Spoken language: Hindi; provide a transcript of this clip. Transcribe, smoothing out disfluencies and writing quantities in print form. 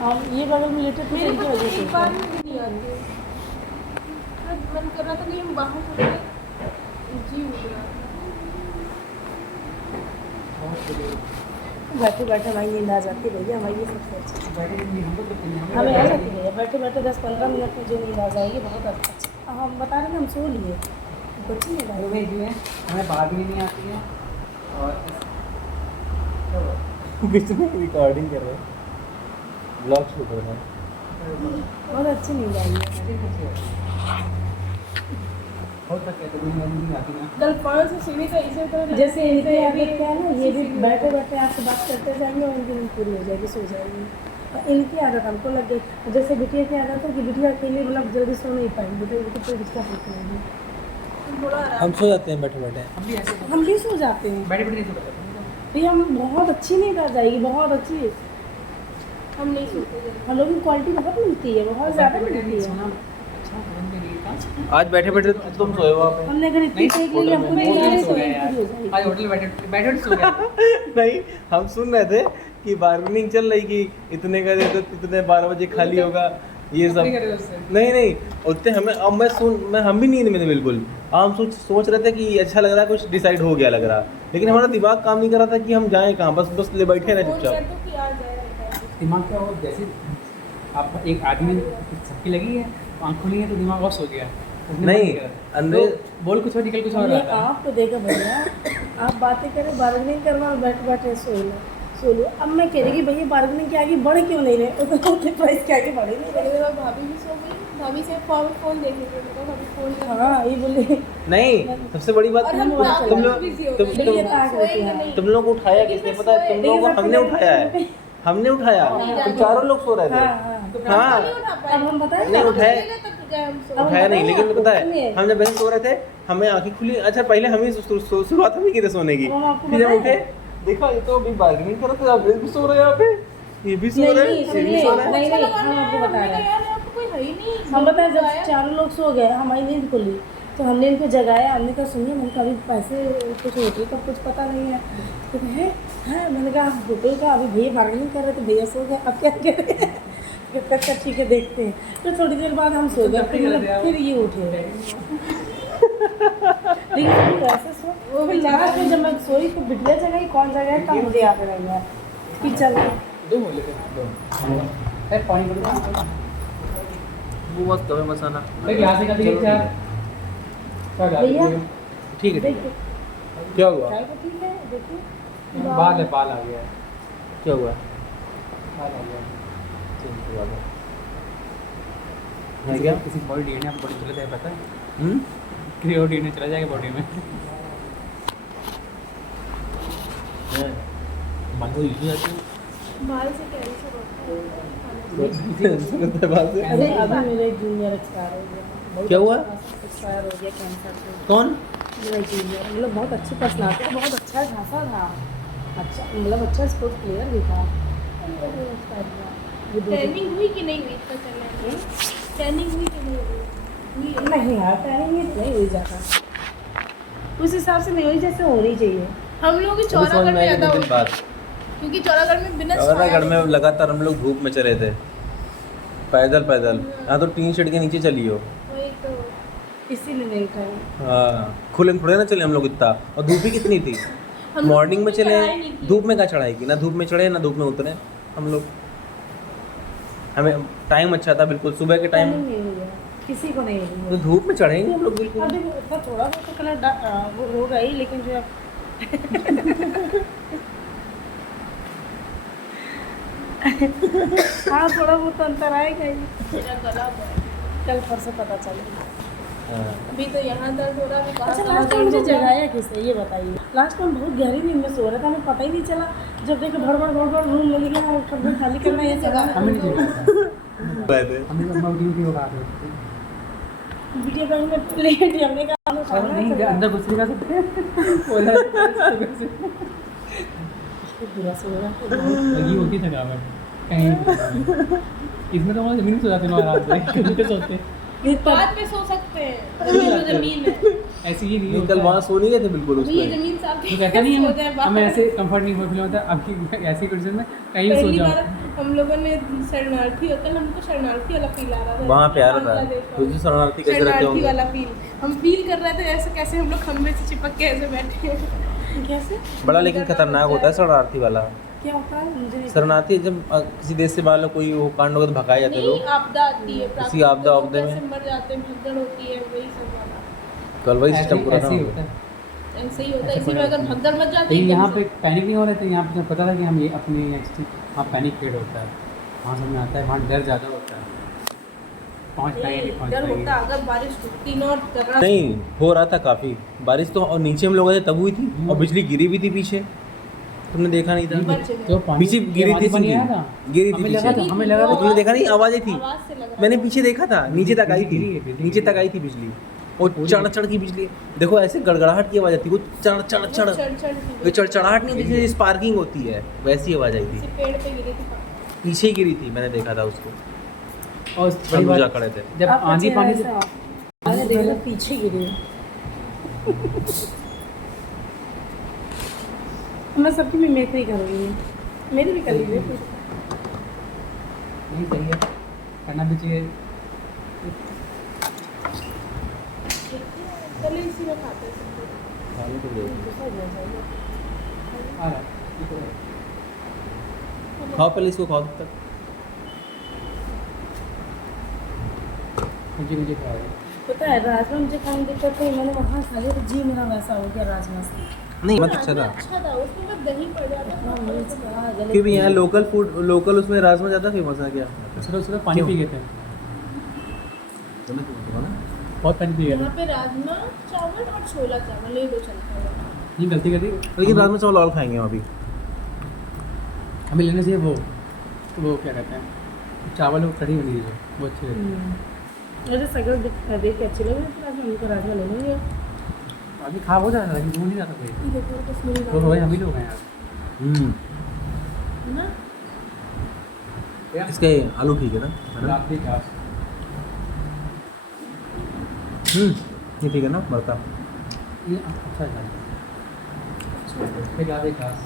हम ये बगल में लेटे थे मेरे इनकी को वजह तो से एक बार में भी नहीं आती। मन कर रहा था कि हम बाहर चले, जी उठ रहा था। बैठे बैठे हमारी नींद आ जाती भैया, हमारी ये सबसे अच्छी हमें आ जाती भैया, बैठे बैठे 10-15 मिनट में जो नींद आ जाएगी बहुत अच्छा। हम बता रहे हैं हम सो लिए, बच्ची नींद आ रही है। हमें बात भी नहीं आती है और कुछ नहीं, रिकॉर्डिंग कर रहे हैं, ब्लॉग शूट हो रहा है। बहुत अच्छी नींद आई है। बहुत तक कहते हैं नहीं आती ना। कल 5 से सीढ़ी का इसे तरह जैसे इनकी आदत क्या है ना, ये भी बैठे बैठे आपसे बात करते जाएंगे और इनकी नींद पूरी हो जाएगी, सो जाएगी। और इनकी आदत हमको लग गई। जैसे बिटिया की आदत है कि बिटिया अकेले मतलब जल्दी सो नहीं पाएगी, बिटिया को कोई डिस्टर्ब नहीं करेगी। थोड़ा आराम। हम सो जाते हैं बैठे बैठे। हम भी ऐसे हम भी सो जाते हैं बैठे बैठे नहीं सो पाते। भैया, हम बहुत अच्छी नींद आ जाएगी, बहुत अच्छी। हम नहीं सोते। हम लोगों की क्वालिटी बहुत मिलती है, बहुत ज़्यादा मिलती है। अच्छा समझ में नहीं था। आज बैठे बैठे तुम सोए हो आप? हमने अगर इतनी देख ली हमको नहीं होटल आ में रही सो तो गए पूरी यार। हो जाएगी। आज होटल में बैठे बैठे सो गए। नहीं, हम सुन रहे थे कि बार्गेनिंग चल रही कि इतने का दे तो इतने 12 बजे खाली होगा ये सब। नहीं नहीं, उतने हमें अब हम भी नींद में थे बिल्कुल। हम सोच रहे थे कि अच्छा लग रहा है, कुछ डिसाइड हो गया लग रहा, लेकिन हमारा दिमाग काम नहीं कर रहा था कि हम जाएं कहाँ, बस ले बैठे रहे चुपचाप। दिमाग क्या हो, जैसे आप एक आदमी सबकी लगी है, आँख खुली है तो दिमाग और सो गया। नहीं, अंदर बोल कुछ और निकल कुछ और हमने रहा था। आपको देखा भैया, आप बातें करें, बार्गेनिंग करवा, बैठ बैठे सो लो। अब मैं कह रही कि भैया बार्गेनिंग के आगे बढ़ क्यों नहीं रहे, उतने प्राइस के आगे बढ़े नहीं रहे। मेरे भाभी भी सो गई, भाभी से फोन देख रहे थे, भाभी फोन कर रही हाँ ये बोले नहीं, सबसे बड़ी बात और हम तुम लोग बिजी हो तुम- गए। तुम- ये ताक रहती है। तुम लोगों को उठाया किसने पता है? तुम लोगों को हमने उठाया है, हमने उठाया। तुम चारों लोग सो रहे थे। हाँ हाँ, अब हम बताएं नहीं उठाया, अब उठाया नहीं, लेकिन आपको पता है सुनिए। हम जब बहन सो रहे थे, हमें आंखें खुली। अच्छा पहले हम ही शुरुआत हम ही की थे सोने की, अब हम आपको फिर जब बताएं। उठे देखा ये तो अभी बार्गेनिंग कर रहे थे, आप भी सो रहे हैं यहाँ पे, ये भी सो रहे हैं, ये भी सो रहे हैं। नहीं हम आपको बता रहे हैं। आपको कोई है ही नहीं। हम बताएं, जब चारों लोग सो गए, हमारी नींद खुली तो हमने इनको जगाया। हमने कहा सुनिए, मैंने कहा अभी पैसे कुछ होटल का कुछ पता नहीं है। तो कहे हैं, मैंने कहा होटल का अभी भैया बार्गेनिंग कर रहे थे, भैया सो गए, अब क्या करें? फिर तक ठीक है देखते हैं। तो थोड़ी देर बाद हम सो गए, फिर ये उठे। लेकिन कैसे सो वो भी लास्ट में जब मैं सोई तो बिटिया जगह कौन जगह तब मुझे याद रह गया कि चलो दो बोले थे, दो है पानी पड़ता वो मस्त है मसाना। है। यहाँ से का देखिए क्या भैया ठीक है, देखिए क्या हुआ? चाय तो ठीक है, देखिए बाल है, बाल आ गया, क्या हुआ? बाल आ गया। है क्या? किसी बॉडी डीएनए आप बॉडी चले जाए पता है, हम्म, क्रियो डीएनए चला जाएगा बॉडी में। मन तो इजी आती बाल से कैंसर होता है। बात से। अरे अभी मेरा एक जूनियर एक्सपायर हो गया। क्या हुआ? एक्सपायर हो गया कैंसर से। कौन? मेरा जूनियर मतलब बहुत अच्छी पर्सनालिटी था, बहुत अच्छा खासा था, अच्छा मतलब अच्छा स्पोर्ट्स प्लेयर भी था। ट्रेनिंग हुई कि नहीं हुई इसका चलने में? ट्रेनिंग हुई कि नहीं हुई? हुई। नहीं यार, ट्रेनिंग में नहीं हुई जाता, उस हिसाब से नहीं हुई जैसे होनी चाहिए। हम लोग समझ चौरागढ़ में में आई ज़्यादा मुझे होती बात। है, क्योंकि चौरागढ़ में बिना चौरागढ़ में लगातार हम लोग धूप में चले थे, पैदल पैदल। यहाँ तो टीन शेड के नीचे चली हो। वही तो। इसीलिए नहीं उठाई। हाँ, खुले में थोड़े ना चले हम लोग इतना, और धूप ही कितनी थी। हम लोग मॉर्निंग में धूप में चले, चढ़ाई नहीं की। धूप में क्या चढ़ाई की, ना धूप में चढ़े ना धूप में उतरे हम लोग। हमें टाइम अच्छा था बिल्कुल, सुबह के टाइम ट्रेनिंग नहीं हुई है, किसी को नहीं हुई तो है। धूप में चढ़ेंगे हम लोग बिल्कुल। अब देखो इतना थोड़ा बहुत तो कलर वो हो गई, लेकिन जो हाँ थोड़ा बहुत अंतर आएगा ही, मेरा गला बहुत। कल परसों पता चलेगा। हाँ। अभी तो यहाँ दर्द हो रहा है, अच्छा लास्ट में मुझे जगाया किसने ये बताइए? लास्ट में हम बहुत गहरी नींद में सो रहे थे, हमें पता ही नहीं चला। जब देखो भड़बड़ रूम मिल गया और कमरे खाली करना ये सब हमें नहीं चाहिए, गए थे। हम लोग ड्यूटी होगा वीडियो बैंक में प्लेट हमने कहा हम और नहीं खाना अंदर घुस नहीं सकते बोला बुरा सो रहा लगी होती थकावट कहीं। इसमें तो हमारे जमीन सो जाते हैं आराम से, नीचे सोते बाद में सो सकते हैं, ये जो जमीन है। ऐसी ही नहीं कल वहाँ सो नहीं गए थे बिल्कुल अभी ये उसमें। जमीन साफ तो कहता नहीं सो जाए है बाहर। हमें ऐसे कंफर्ट नहीं फील होता। अब की ऐसी कंडीशन में कहीं भी सो पहली जाओ, बार हम लोगों ने शरणार्थी होता है ना, हमको शरणार्थी वाला फील आ रहा था। वहाँ पे आ रहा था बांग्लादेश तो जो शरणार्थी कैसे रहते शरणार्थी होंगे वाला फील हम फील कर रहे थे, ऐसे कैसे हम लोग खंबे से चिपक के ऐसे बैठे हैं। कैसे? बड़ा लेकिन खतरनाक होता है शरणार्थी वाला। क्या होता है मुझे नहीं शरणार्थी जब किसी देश से मान लो कोई वो कांड होगा तो भगाए जाते हैं नहीं, लोग। आपदा आती है, किसी आपदा लोग आपदे में। कैसे मर जाते हैं, भगदड़ होती है, वही सब वाला कल वही सिस्टम पूरा ऐसे ही था होता है। ऐसे ही होता है। ऐसे इसी में अगर भगदड़ मच जाती लेकिन है यहाँ पे पैनिक नहीं हो रहे थे, यहाँ पे जब पता था कि हम ये अपनी नेक्स्ट वहाँ पैनिक क्रिएट होता है, वहाँ समझ में आता है, वहाँ डर ज़्यादा होता है, पहुँच पाएंगे नहीं पहुँच डर होता पाएंगे। अगर बारिश होती ना और डरना। नहीं हो रहा था काफी बारिश तो, और नीचे हम लोग थे तब हुई थी और बिजली गिरी भी थी पीछे, तुमने देखा नहीं था? बच गए। तो पानी पीछे गिरी थी बन गया सीधी। था, गिरी थी हमें लगा पीछे। था, हमें लगा तो था तुमने देखा नहीं आवाजें थी? आवाज से लग रहा मैंने पीछे देखा था, नीचे तक आई थी, गिरी है, बिजली नीचे गिरी तक आई थी बिजली, और चढ़ की बिजली। देखो ऐसे गड़गड़ाहट की आवाज आती है, वो चढ़ चढ़ चढ़ वो चढ़चढ़ाहट नहीं होती जैसे स्पार्किंग होती है, वैसी आवाज आई थी। किसी पेड़ पे गिरी थी। पीछे ही गिरी थी, मैंने देखा था उसको, और सब बड़ी लोग जा बात खड़े थे। जब आपका आंधी चेहरा पानी ऐसा मैंने देखा पीछे गिरी। मैं सबकी मिमिक्री करूँगी, मेरी भी कर लीजिए। नहीं सही है, करना भी चाहिए। चलिए इसी में खाते हैं सब लोग। आ रहा है, ठीक है। खाओ पहले इसको, खाओ तब तक। मुझे खा रहा है। पता है राजमा मुझे खाने की दिक्कत थी, मैंने वहाँ खा लिया तो जी मेरा वैसा हो गया राजमा से। नहीं मत अच्छा था, अच्छा था, उसमें बस दही पड़ जाता इतना था। मिर्च का गले क्योंकि यहाँ लोकल फूड, लोकल उसमें राजमा ज़्यादा फेमस है क्या? उसका पानी पी गए थे, बहुत पानी पी गए यहाँ थे। पे राजमा चावल और छोला चावल ये दो चलता है। नहीं गलती कर दी, लेकिन राजमा चावल और खाएंगे वहाँ भी। हमें लेना चाहिए वो क्या कहते हैं, चावल और कढ़ी बनी है वो अच्छी लगती है। मुझे सगल देख के अच्छी लगी, फिर आज उनका राजमा ले लेंगे। अभी खा हो जाएगा लेकिन दूर नहीं जाता कोई, ये देखो कश्मीरी तो लाल हम ही लोग हैं यार। है ना। इसके आलू ठीक है ना? है ना? रात के घास, ये ठीक है ना भरता? ये अच्छा है। फिर रात के घास